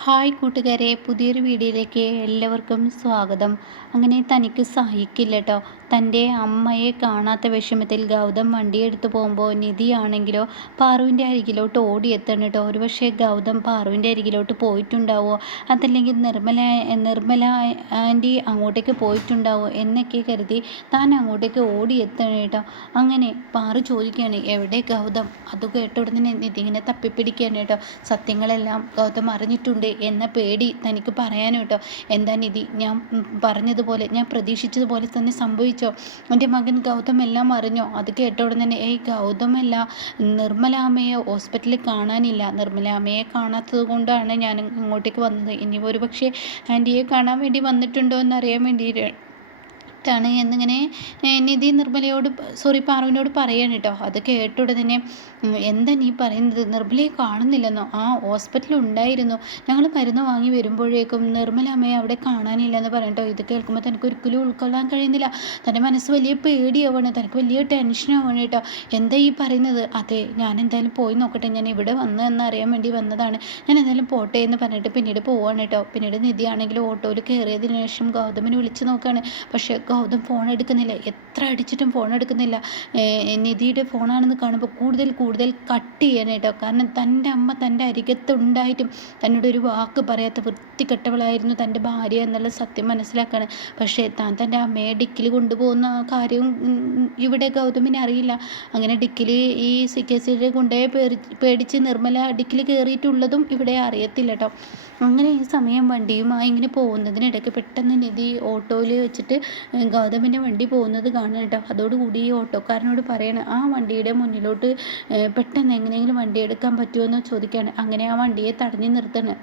Hi കൂട്ടുകാരെ പുതിയൊരു വീഡിയോയിലേക്ക് എല്ലാവർക്കും സ്വാഗതം. അങ്ങനെ തനിക്ക് സഹിക്കില്ല കേട്ടോ തന്റെ അമ്മയെ കാണാത്ത വിഷമത്തിൽ ഗൗതം വണ്ടിയെടുത്ത് പോകുമ്പോൾ നിധിയാണെങ്കിലോ പാറുവിന്റെ അരികിലോട്ട് ഓടിയെത്തണം കേട്ടോ. ഒരുപക്ഷെ ഗൗതം പാറുവിന്റെ അരികിലോട്ട് പോയിട്ടുണ്ടാവോ? അതല്ലെങ്കിൽ നിർമ്മല നിർമ്മല ആന്റി അങ്ങോട്ടേക്ക് പോയിട്ടുണ്ടാവോ എന്നൊക്കെ കരുതി താൻ അങ്ങോട്ടേക്ക് ഓടിയെത്തണം കേട്ടോ. അങ്ങനെ പാറു ചോദിക്കുകയാണ് എവിടെ ഗൗതം? അത് കേട്ട ഉടനെ നിധി ഇങ്ങനെ തപ്പിപ്പിടിക്കുകയാണ് കേട്ടോ. സത്യങ്ങളെല്ലാം ഗൗതം അറിഞ്ഞിട്ടുണ്ട്. എന്ന പേടി തനിക്ക് പറയാനും കേട്ടോ. എന്താ നിധി ഞാൻ പറഞ്ഞതുപോലെ ഞാൻ പ്രതീക്ഷിച്ചതുപോലെ തന്നെ സംഭവിച്ചോ? എന്റെ മകൻ ഗൗതം എല്ലാം അറിഞ്ഞോ? അത് കേട്ട ഉടനെ തന്നെ ഏയ് ഗൗതമല്ല നിർമ്മലാമ്മയെ ഹോസ്പിറ്റലിൽ കാണാനില്ല. നിർമ്മലാമ്മയെ കാണാത്തത് കൊണ്ടാണ് ഞാൻ ഇങ്ങോട്ടേക്ക് വന്നത്. ഇനി ഒരു പക്ഷേ ആന്റിയെ കാണാൻ വേണ്ടി വന്നിട്ടുണ്ടോ എന്നറിയാൻ വേണ്ടി ാണ് എന്നിങ്ങനെ നിധി നിർമ്മലയോട് സോറി പാറുവിനോട് പറയാണ് കേട്ടോ അത് കേട്ടോടെ തന്നെ എന്താ നീ പറയുന്നത്? നിർമ്മലയെ കാണുന്നില്ലെന്നോ? ആ ഹോസ്പിറ്റലിൽ ഉണ്ടായിരുന്നു. ഞങ്ങൾ മരുന്ന് വാങ്ങി വരുമ്പോഴേക്കും നിർമ്മല അമ്മയെ അവിടെ കാണാനില്ല എന്ന് പറയട്ടോ ഇത് കേൾക്കുമ്പോൾ തനിക്ക് ഒരിക്കലും ഉൾക്കൊള്ളാൻ കഴിയുന്നില്ല. തന്റെ മനസ്സ് വലിയ പേടിയാവാണ്. തനിക്ക് വലിയ ടെൻഷനാവാണ് കേട്ടോ എന്താ ഈ പറയുന്നത്? അതെ ഞാൻ എന്തായാലും പോയി നോക്കട്ടെ. ഞാൻ ഇവിടെ വന്നു എന്ന് അറിയാൻ വേണ്ടി വന്നതാണ്. ഞാൻ എന്തായാലും പോട്ടെ എന്ന് പറഞ്ഞിട്ട് പിന്നീട് പോവാണ് കേട്ടോ പിന്നീട് നിധിയാണെങ്കിൽ ഓട്ടോയിൽ കയറിയതിനു ശേഷം ഗൗതമിനെ വിളിച്ച് നോക്കുകയാണ് പക്ഷേ ഗൗതം ഫോൺ എടുക്കുന്നില്ല. എത്ര അടിച്ചിട്ടും ഫോൺ എടുക്കുന്നില്ല. നിധിയുടെ ഫോണാണെന്ന് കാണുമ്പോൾ കൂടുതൽ കൂടുതൽ കട്ട്. ചെയ്യാനായിട്ടോ കാരണം തന്റെ അമ്മ തന്റെ അരികത്തുണ്ടായിട്ടും തന്നോട് ഒരു വാക്ക് പറയാത്ത വൃത്തികെട്ടവളായിരുന്നു തന്റെ ഭാര്യ എന്നുള്ള സത്യം മനസ്സിലാക്കാണ്. പക്ഷേ താൻ തന്റെ അമ്മയെ ഡിക്കിൽ കൊണ്ടുപോകുന്ന കാര്യവും ഇവിടെ ഗൗതമിനെ അറിയില്ല. അങ്ങനെ ഡിക്കിൽ ഈ സി കെ സിയുടെ കൊണ്ടുപോയി പേടിച്ച് നിർമ്മല ഡിക്കിൽ കയറിയിട്ടുള്ളതും ഇവിടെ അറിയത്തില്ല കേട്ടോ. അങ്ങനെ ഈ സമയം വണ്ടിയുമായി ഇങ്ങനെ പോകുന്നതിനിടയ്ക്ക് പെട്ടെന്ന് നിധി ഓട്ടോയിൽ വെച്ചിട്ട് ഗൗതമിന്റെ വണ്ടി പോകുന്നത് കാണുക കേട്ടോ. അതോടുകൂടി ഈ ഓട്ടോക്കാരനോട് പറയണം ആ വണ്ടിയുടെ മുന്നിലോട്ട് പെട്ടെന്ന് എങ്ങനെയെങ്കിലും വണ്ടി എടുക്കാൻ പറ്റുമോ? എന്ന് ചോദിക്കുകയാണ് അങ്ങനെ ആ വണ്ടിയെ തടഞ്ഞു നിർത്തണം.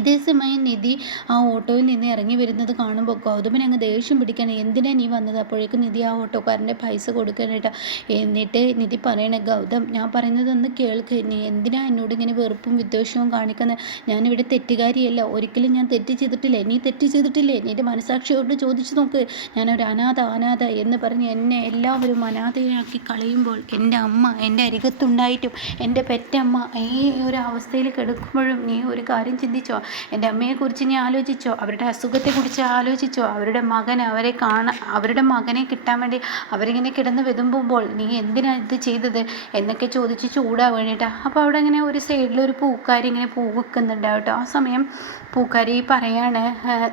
ഇതേ സമയം നിധി ആ ഓട്ടോയിൽ നിന്ന് ഇറങ്ങി വരുന്നത് കാണുമ്പോൾ ഗൗതമൻ അങ്ങ് ദേഷ്യം പിടിക്കണം എന്തിനാ നീ വന്നത്? അപ്പോഴേക്കും നിധി ആ ഓട്ടോക്കാരന്റെ പൈസ കൊടുക്കാനായിട്ട് എന്നിട്ട് നിധി പറയണേ ഗൗതം ഞാൻ പറയുന്നത് ഒന്ന് കേൾക്ക്. നീ എന്തിനാ എന്നോട് ഇങ്ങനെ വെറുപ്പും വിദ്വേഷവും കാണിക്കുന്നത് ഞാനിവിടെ തെറ്റുകാരിയല്ല. ഒരിക്കലും ഞാൻ തെറ്റ് ചെയ്തിട്ടില്ലേ. നീ തെറ്റ് ചെയ്തിട്ടില്ലേ? നിന്റെ മനസാക്ഷിയോട് ചോദിച്ചു നോക്ക്. ഞാനൊരു അനാഥ അനാഥ എന്ന് പറഞ്ഞ് എന്നെ എല്ലാവരും അനാഥയാക്കി കളയുമ്പോൾ എന്റെ അമ്മ എന്റെ അരികത്തുണ്ടായിട്ടും എന്റെ പെറ്റമ്മ ഈ ഒരു അവസ്ഥയിൽ കിടക്കുമ്പോഴും നീ ഒരു കാര്യം ചിന്തിച്ചോ? എന്റെ അമ്മയെക്കുറിച്ച് നീ ആലോചിച്ചോ? അവരുടെ അസുഖത്തെക്കുറിച്ച് ആലോചിച്ചോ? അവരുടെ മകൻ അവരെ കാണാൻ അവരുടെ മകനെ കിട്ടാൻ വേണ്ടി അവരിങ്ങനെ കിടന്ന് വെതുമ്പുമ്പോൾ നീ എന്തിനാണ് ഇത് ചെയ്തത്? എന്നൊക്കെ ചോദിച്ച് ചൂടാവുക കേട്ടോ അപ്പോൾ അവിടെ ഇങ്ങനെ ഒരു സൈഡിൽ ഒരു പൂക്കാരി ഇങ്ങനെ പൂ വെക്കുന്നുണ്ട് കേട്ടോ. ആ സമയം പൂക്കാരി പറയാണ്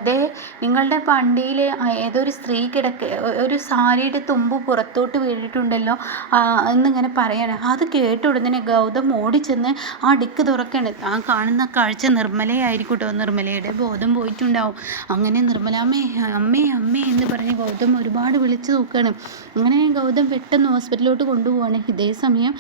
ദേ നിങ്ങളുടെ വണ്ടിയിൽ ഏതൊരു സ്ത്രീ കിടക്ക ഒരു സാരിയുടെ തുമ്പ് പുറത്തോട്ട് വീണിട്ടുണ്ടല്ലോ? എന്നിങ്ങനെ പറയാണ്. അത് കേട്ട ഉടനെ ഗൗതം ഓടിച്ചെന്ന് ആ ഡിക്ക് തുറക്കണ് ആ കാണുന്ന കാഴ്ച നിർമ്മലയായി ആയിരിക്കും കേട്ടോ നിർമ്മലയുടെ ബോധം പോയിട്ടുണ്ടാവും. അങ്ങനെ നിർമ്മലാമ്മേ അമ്മേ അമ്മേ എന്ന് പറഞ്ഞ് ഗൗതം ഒരുപാട് വിളിച്ചു നോക്കുകയാണ് അങ്ങനെ ഗൗതം പെട്ടെന്ന് ഹോസ്പിറ്റലിലോട്ട് കൊണ്ടുപോവാണ്. ഇതേ സമയം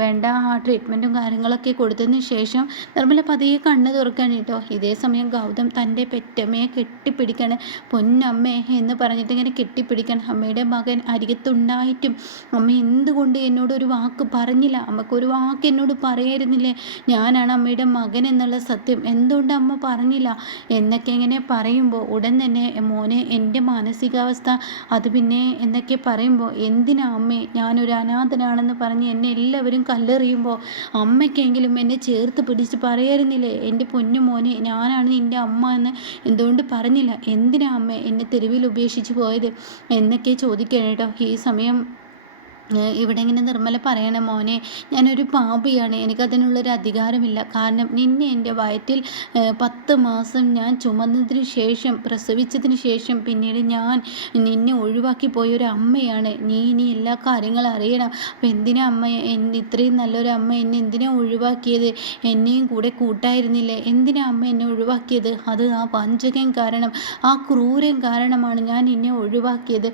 വേണ്ട ആ ട്രീറ്റ്മെന്റും കാര്യങ്ങളൊക്കെ കൊടുത്തതിന് ശേഷം നിർമ്മല പതിയെ കണ്ണ് തുറക്കുകയാണ് കേട്ടോ. ഇതേ സമയം ഗൗതം തന്റെ പെറ്റമ്മയെ കെട്ടിപ്പിടിക്കാണ്. പൊന്നമ്മേ എന്ന് പറഞ്ഞിട്ട് ഇങ്ങനെ കെട്ടിപ്പിടിക്കാൻ അമ്മയുടെ മകൻ അരികത്തുണ്ടായിട്ടും അമ്മ എന്തുകൊണ്ട് എന്നോട് ഒരു വാക്ക് പറഞ്ഞില്ല? അമ്മക്കൊരു വാക്ക് എന്നോട് പറയായിരുന്നില്ലേ? ഞാനാണ് അമ്മയുടെ മകൻ എന്നുള്ള സത്യം. എന്തുകൊണ്ട് അമ്മ പറഞ്ഞില്ല? എന്നൊക്കെ ഇങ്ങനെ പറയുമ്പോൾ ഉടൻ തന്നെ മോനെ എന്റെ മാനസികാവസ്ഥ അത് പിന്നെ എന്നൊക്കെ പറയുമ്പോൾ എന്തിനാ അമ്മേ? ഞാനൊരു അനാഥനാണെന്ന് പറഞ്ഞ് എന്നെ എല്ലാവരും കല്ലെറിയുമ്പോൾ അമ്മയ്ക്കെങ്കിലും എന്നെ ചേർത്ത് പിടിച്ച് പറയായിരുന്നില്ലേ എന്റെ പൊന്നു മോനെ ഞാനാണ് നിന്റെ അമ്മ എന്ന് എന്തുകൊണ്ട് പറഞ്ഞില്ല? എന്തിനാ അമ്മ എന്നെ തെരുവിൽ ഉപേക്ഷിച്ച് പോയത്? എന്നൊക്കെ ചോദിക്കണം കേട്ടോ ഈ സമയം ഇവിടെ ഇങ്ങനെ നിർമ്മല പറയണ മോനെ ഞാനൊരു പാപിയാണ് എനിക്കതിനുള്ളൊരു അധികാരമില്ല. കാരണം നിന്നെ എന്റെ വയറ്റിൽ പത്ത് മാസം ഞാൻ ചുമന്നതിന് ശേഷം പ്രസവിച്ചതിന് ശേഷം പിന്നീട് ഞാൻ നിന്നെ ഒഴിവാക്കി പോയൊരു അമ്മയാണ്. നീ ഇനി എല്ലാ കാര്യങ്ങളും അറിയണം. അപ്പം എന്തിനാ അമ്മ ഇത്രയും നല്ലൊരു അമ്മ എന്നെ എന്തിനാ ഒഴിവാക്കിയത്? എന്നെയും കൂടെ കൂട്ടായിരുന്നില്ലേ? എന്തിനാ അമ്മ എന്നെ ഒഴിവാക്കിയത്? അത് ആ വഞ്ചകൻ കാരണം ആ ക്രൂരൻ കാരണമാണ് ഞാൻ നിന്നെ ഒഴിവാക്കിയത്.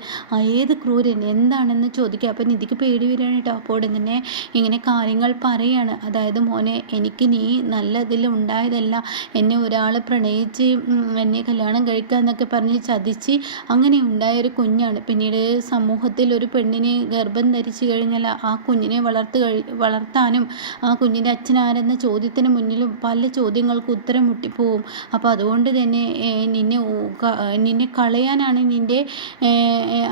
ഏത് ക്രൂരൻ? എന്താണെന്ന് ചോദിക്കുക അപ്പം നിധി എനിക്ക് പേടി വരികയാണ് കേട്ടോ. അപ്പോൾ ഉടൻ തന്നെ ഇങ്ങനെ കാര്യങ്ങൾ പറയാണ്. അതായത് മോനെ എനിക്ക് നീ നല്ല ഇതിൽ ഉണ്ടായതല്ല. എന്നെ ഒരാൾ പ്രണയിച്ച് എന്നെ കല്യാണം കഴിക്കുക എന്നൊക്കെ പറഞ്ഞ് ചതിച്ച് അങ്ങനെ ഉണ്ടായൊരു കുഞ്ഞാണ്. പിന്നീട് സമൂഹത്തിൽ ഒരു പെണ്ണിനെ ഗർഭം ധരിച്ചു കഴിഞ്ഞാൽ ആ കുഞ്ഞിനെ വളർത്ത് കഴി വളർത്താനും ആ കുഞ്ഞിന്റെ അച്ഛനാരെന്ന ചോദ്യത്തിന് മുന്നിലും പല ചോദ്യങ്ങൾക്ക് ഉത്തരം മുട്ടിപ്പോവും. അപ്പോൾ അതുകൊണ്ട് തന്നെ നിന്നെ നിന്നെ കളയാനാണ് നിന്റെ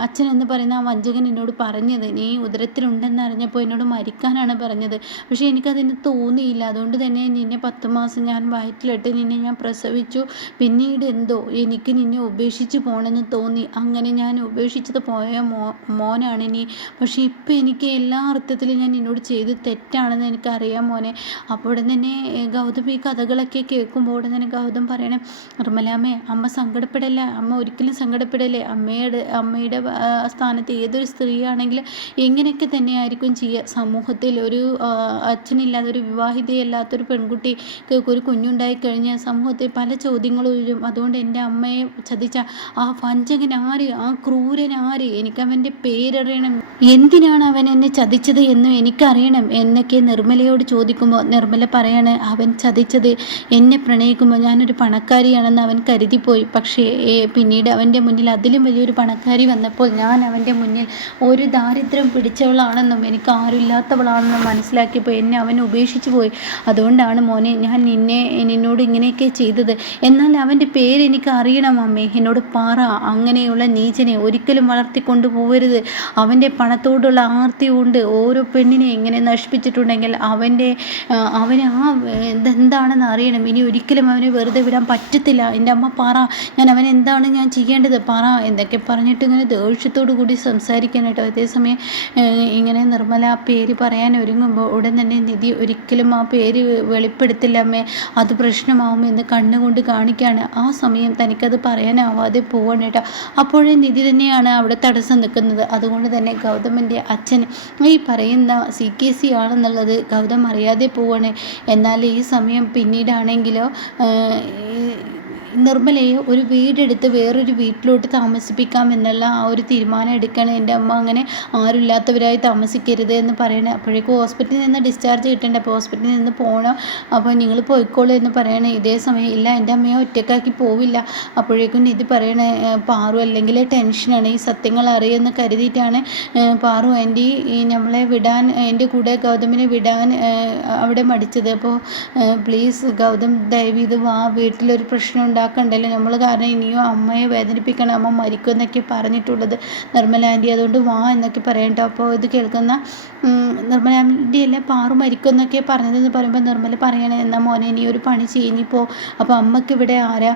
അച്ഛൻ എന്ന് പറയുന്ന ആ വഞ്ചകൻ എന്നോട് പറഞ്ഞത്. നീ ഉദരത്തിലുണ്ടെന്ന് അറിഞ്ഞപ്പോൾ എന്നോട് മരിക്കാനാണ് പറഞ്ഞത്. പക്ഷേ എനിക്കതിന് തോന്നിയില്ല. അതുകൊണ്ട് തന്നെ നിന്നെ പത്ത് മാസം ഞാൻ വയറ്റിലിട്ട് നിന്നെ ഞാൻ പ്രസവിച്ചു. പിന്നീട് എന്തോ എനിക്ക് നിന്നെ ഉപേക്ഷിച്ച് പോകണമെന്ന് തോന്നി. അങ്ങനെ ഞാൻ ഉപേക്ഷിച്ചത് പോയ മോ മോനാണ് ഇനി. പക്ഷേ ഇപ്പം എനിക്ക് എല്ലാ അർത്ഥത്തിലും ഞാൻ നിന്നോട് ചെയ്ത് തെറ്റാണെന്ന് എനിക്കറിയാം മോനെ. അപ്പോൾ തന്നെ ഗൗതം ഈ കഥകളൊക്കെ കേൾക്കുമ്പോൾ തന്നെ ഗൗതം പറയണം നിർമ്മലാമ്മേ അമ്മ സങ്കടപ്പെടല്ല. അമ്മ ഒരിക്കലും സങ്കടപ്പെടല്ലേ? അമ്മയുടെ അമ്മയുടെ സ്ഥാനത്ത് ഏതൊരു സ്ത്രീയാണെങ്കിലും എങ്ങനെയൊക്കെ തന്നെയായിരിക്കും ചെയ്യുക സമൂഹത്തിൽ ഒരു അച്ഛനില്ലാതെ ഒരു വിവാഹിതയല്ലാത്തൊരു പെൺകുട്ടി ഒരു കുഞ്ഞുണ്ടായി കഴിഞ്ഞാൽ സമൂഹത്തിൽ പല ചോദ്യങ്ങളും വരും അതുകൊണ്ട് എന്റെ അമ്മയെ ചതിച്ച ആ വഞ്ചകൻ ആര് ആ ക്രൂരൻ ആര് എനിക്കവന്റെ പേരറിയണം. എന്തിനാണ് അവൻ എന്നെ ചതിച്ചത് എന്ന് എനിക്കറിയണം എന്നൊക്കെ നിർമ്മലയോട് ചോദിക്കുമ്പോൾ നിർമ്മല പറയാണ് അവൻ ചതിച്ചത് എന്നെ പ്രണയിക്കുമ്പോൾ ഞാനൊരു പണക്കാരിയാണെന്ന് അവൻ കരുതിപ്പോയി. പക്ഷേ പിന്നീട് അവന്റെ മുന്നിൽ അതിലും വലിയൊരു പണക്കാരി വന്നപ്പോൾ ഞാൻ അവന്റെ മുന്നിൽ ഒരു ദാരിദ്ര്യം പിടിച്ചവളാണെന്നും എനിക്ക് ആരുമില്ലാത്തവളാണെന്നും മനസ്സിലാക്കിയപ്പോൾ എന്നെ അവൻ ഉപേക്ഷിച്ചു പോയി. അതുകൊണ്ടാണ് മോനെ ഞാൻ നിന്നെ നിന്നോട് ഇങ്ങനെയൊക്കെ ചെയ്തത്. എന്നാൽ അവന്റെ പേര് എനിക്ക് അറിയണം അമ്മേ. എന്നോട് പാറ അങ്ങനെയുള്ള നീചനെ ഒരിക്കലും വളർത്തിക്കൊണ്ടു പോകരുത് അവന്റെ പണത്തോടുള്ള ആർത്തി കൊണ്ട് ഓരോ പെണ്ണിനെ ഇങ്ങനെ നശിപ്പിച്ചിട്ടുണ്ടെങ്കിൽ അവന്റെ അവന് ആ എന്താണെന്ന് അറിയണം. ഇനി ഒരിക്കലും അവനെ വെറുതെ വിടാൻ പറ്റത്തില്ല. എന്റെ അമ്മ പറ ഞാൻ അവൻ എന്താണ് ഞാൻ ചെയ്യേണ്ടത് പറ. എന്തൊക്കെ പറഞ്ഞിട്ട് ഇങ്ങനെ ദേഷ്യത്തോടു കൂടി സംസാരിക്കാനായിട്ടോ അതേസമയം ഇങ്ങനെ നിർമ്മല ആ പേര് പറയാൻ ഒരുങ്ങുമ്പോൾ ഉടൻ തന്നെ നിധി ഒരിക്കലും ആ പേര് വെളിപ്പെടുത്തില്ല അത് പ്രശ്നമാവും എന്ന് കണ്ണുകൊണ്ട് കാണിക്കുകയാണ് ആ സമയം തനിക്കത് പറയാനാവാതെ പോവാണ് കേട്ടോ. അപ്പോഴേ നിധി തന്നെയാണ് അവിടെ തടസ്സം നിൽക്കുന്നത്. അതുകൊണ്ട് തന്നെ ഗൗതമന്റെ അച്ഛൻ ഈ പറയുന്ന സി കെ സി ആണെന്നുള്ളത് ഗൗതം അറിയാതെ പോവാണ്. എന്നാൽ ഈ സമയം പിന്നീടാണെങ്കിലോ നിർമ്മലയെ ഒരു വീടെടുത്ത് വേറൊരു വീട്ടിലോട്ട് താമസിപ്പിക്കാം എന്നുള്ള ആ ഒരു തീരുമാനം എടുക്കണം എന്റെ അമ്മ. അങ്ങനെ ആരുമില്ലാത്തവരായി താമസിക്കരുത് എന്ന് പറയണേ അപ്പോഴേക്കും ഹോസ്പിറ്റലിൽ നിന്ന് ഡിസ്ചാർജ് കിട്ടേണ്ട? അപ്പോൾ ഹോസ്പിറ്റലിൽ നിന്ന് പോകണം അപ്പോൾ നിങ്ങൾ പോയിക്കോളൂ എന്ന് പറയണേ ഇതേ സമയം ഇല്ല എന്റെ അമ്മയെ ഒറ്റക്കാക്കി പോവില്ല. അപ്പോഴേക്കും ഇത് പറയണേ പാറു അല്ലെങ്കിൽ ടെൻഷനാണ് ഈ സത്യങ്ങൾ അറിയുമെന്ന് കരുതിയിട്ടാണ് പാറു ആന്റി നമ്മളെ വിടാൻ എന്റെ കൂടെ ഗൗതമിനെ വിടാൻ അവിടെ മടിച്ചത്. അപ്പോൾ പ്ലീസ് ഗൗതം ദയവ് ഇത് വാ വീട്ടിലൊരു പ്രശ്നം ഉണ്ടാക്കണ്ടല്ലോ നമ്മൾ കാരണം ഇനിയും അമ്മയെ വേദനിപ്പിക്കണം അമ്മ മരിക്കും എന്നൊക്കെ പറഞ്ഞിട്ടുള്ളത് നിർമ്മല ആന്റി. അതുകൊണ്ട് വാ എന്നൊക്കെ പറയട്ടോ അപ്പോൾ ഇത് കേൾക്കുന്ന നിർമ്മല ആന്റി അല്ല പാറു മരിക്കും എന്നൊക്കെ പറഞ്ഞതെന്ന് പറയുമ്പോൾ നിർമ്മല പറയണേ എന്നാൽ മോനെ ഇനി ഒരു പണി ചെയ്യുന്നിപ്പോൾ അപ്പോൾ അമ്മയ്ക്ക് ഇവിടെ ആരാ?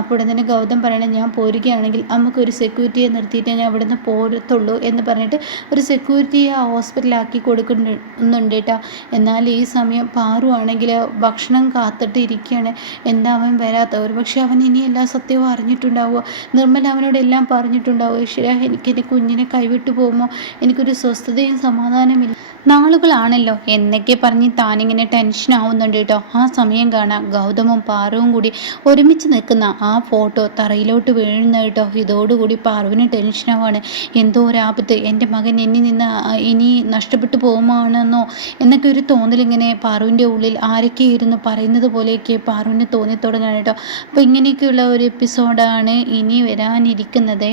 അപ്പോൾ തന്നെ ഗൗതം പറയണേ ഞാൻ പോരുകയാണെങ്കിൽ അമ്മയ്ക്ക് ഒരു സെക്യൂരിറ്റിയെ നിർത്തിയിട്ട് ഞാൻ അവിടെ നിന്ന് പോരത്തുള്ളൂ എന്ന് പറഞ്ഞിട്ട് ഒരു സെക്യൂരിറ്റിയെ ആ ഹോസ്പിറ്റലാക്കി കൊടുക്കുന്നുണ്ട് കേട്ടോ. എന്നാൽ ഈ സമയം പാറു ആണെങ്കിൽ ഭക്ഷണം കാത്തിട്ട് ഇരിക്കുകയാണ്. എന്താ അവൻ വരാത്ത? ഒരു പക്ഷെ അവൻ ഇനി എല്ലാ സത്യവും അറിഞ്ഞിട്ടുണ്ടാവുമോ നിർമ്മല അവനോട് എല്ലാം പറഞ്ഞിട്ടുണ്ടാവുമോ ഈശ്വര എനിക്ക് എന്റെ കുഞ്ഞിനെ കൈവിട്ടു പോകുമോ? എനിക്കൊരു സ്വസ്ഥതയും സമാധാനമില്ല. നാളുകളാണല്ലോ. എന്നൊക്കെ പറഞ്ഞ് താനിങ്ങനെ ടെൻഷൻ ആവുന്നുണ്ട് കേട്ടോ ആ സമയം കാണാം ഗൗതമും പാറവും കൂടി ഒരുമിച്ച് നിൽക്കുന്ന ആ ഫോട്ടോ തറയിലോട്ട് വീഴുന്ന കേട്ടോ ഇതോടുകൂടി പാറുവിന് ടെൻഷനാവാണ് എന്തോ ഒരു ആപത്ത്. എന്റെ മകൻ എന്നിൽ നിന്ന് ഇനി നഷ്ടപ്പെട്ടു പോകുമാണെന്നോ? എന്നൊക്കെ ഒരു തോന്നലിങ്ങനെ പാറുവിന്റെ ഉള്ളിൽ ആരൊക്കെ ഇരുന്ന് പറയുന്നത് പോലെയൊക്കെ പാറുവിന് തോന്നി കേട്ടോ അപ്പോൾ ഇങ്ങനെയൊക്കെയുള്ള ഒരു എപ്പിസോഡാണ് ഇനി വരാനിരിക്കുന്നത്.